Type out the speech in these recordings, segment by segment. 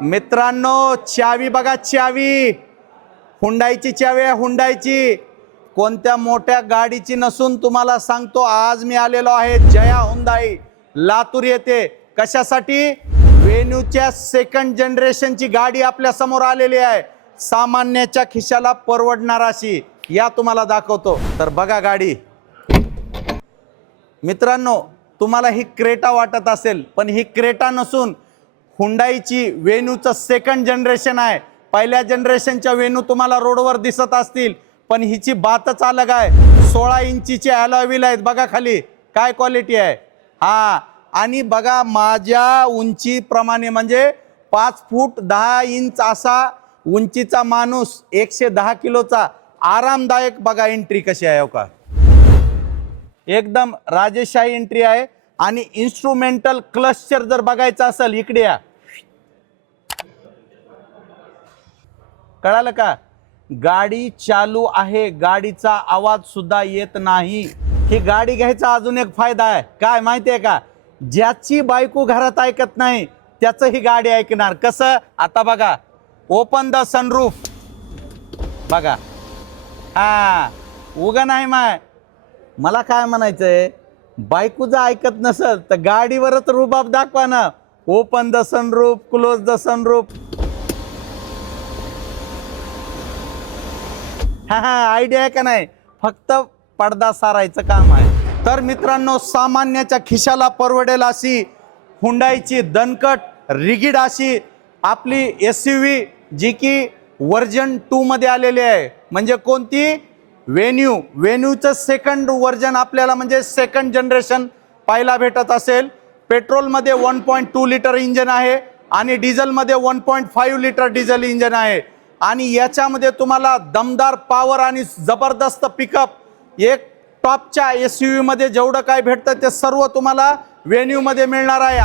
मित्रांनो चावी बघा चावी. हुंडाईची चावी आहे हुंडाईची. कोणत्या मोठ्या गाडीची नसून तुम्हाला सांगतो आज मी आलेलो आहे जया हुंदाई लातूर येते कशासाठी? वेन्यूच्या सेकंड जनरेशनची गाडी आपल्यासमोर आलेली आहे. सामान्याच्या खिशाला परवडणार अशी. या तुम्हाला दाखवतो. तर बघा गाडी. मित्रांनो तुम्हाला ही क्रेटा वाटत असेल पण ही क्रेटा नसून हुंडाईची वेन्यूचं सेकंड जनरेशन आहे. पहिल्या जनरेशनच्या वेन्यू तुम्हाला रोडवर दिसत असतील पण हिची बातच अलग आहे. सोळा इंचीचे अलॉविल आहेत बघा खाली. काय क्वालिटी आहे? हा आणि बघा माझ्या उंचीप्रमाणे म्हणजे पाच फूट दहा इंच असा उंचीचा माणूस एकशे दहा किलोचा आरामदायक बघा एंट्री कशी आहे हो का? एकदम राजेशाही एंट्री आहे. आणि इन्स्ट्रुमेंटल क्लस्टर जर बघायचं असेल इकडे या. कळालं का? गाडी चालू आहे गाडीचा आवाज सुद्धा येत नाही. ही गाडी घ्यायचा अजून एक फायदा आहे. काय माहिती आहे का? ज्याची बायको घरात ऐकत नाही त्याचं ही गाडी ऐकणार. कसं? आता बघा. ओपन द सनरूफ बघा. हा. उगा नाही माय. मला काय म्हणायचंय? जर ऐकत नसल तर गाडीवरच रुबाब दाखवा ना. Open the sunroof close the sunroof हा हा आयडिया आहे का नाही? फक्त पडदा सारायचं काम आहे. तर मित्रांनो सामान्याच्या खिशाला परवडेल अशी हुंडाईची दणकट रिगिड अशी आपली एस यू व्ही जी की वर्जन टूमध्ये आलेली आहे. म्हणजे कोणती? वेन्यू वेन्यूचं सेकंड वर्जन आपल्याला म्हणजे सेकंड जनरेशन पाहायला भेटत असेल. पेट्रोलमध्ये one point two litre engine आहे आणि डिझेलमध्ये one point five litre diesel engine आहे. आणि याच्यामध्ये तुम्हाला दमदार पॉवर आणि जबरदस्त पिकअप एक टॉपच्या एस यू व्हीमध्ये जेवढं काय भेटतं ते सर्व तुम्हाला वेन्यूमध्ये मिळणार आहे.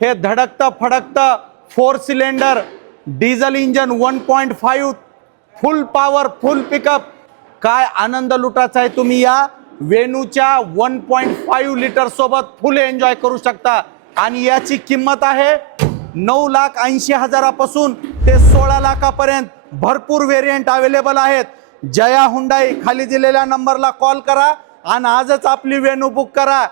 हे धडकतं फडकतं four cylinder diesel engine one point five full power full pickup काय आनंद लुटायचा आहे तुम्ही या वेनूच्या वन पॉईंट फाईव्ह लिटर सोबत फुल एन्जॉय करू शकता. आणि याची किंमत आहे नऊ लाख ऐंशी हजारापासून ते सोळा लाखापर्यंत भरपूर व्हेरियंट अवेलेबल आहेत. जया हुंडाई खाली दिलेल्या नंबरला कॉल करा आणि आजच आपली वेनू बुक करा.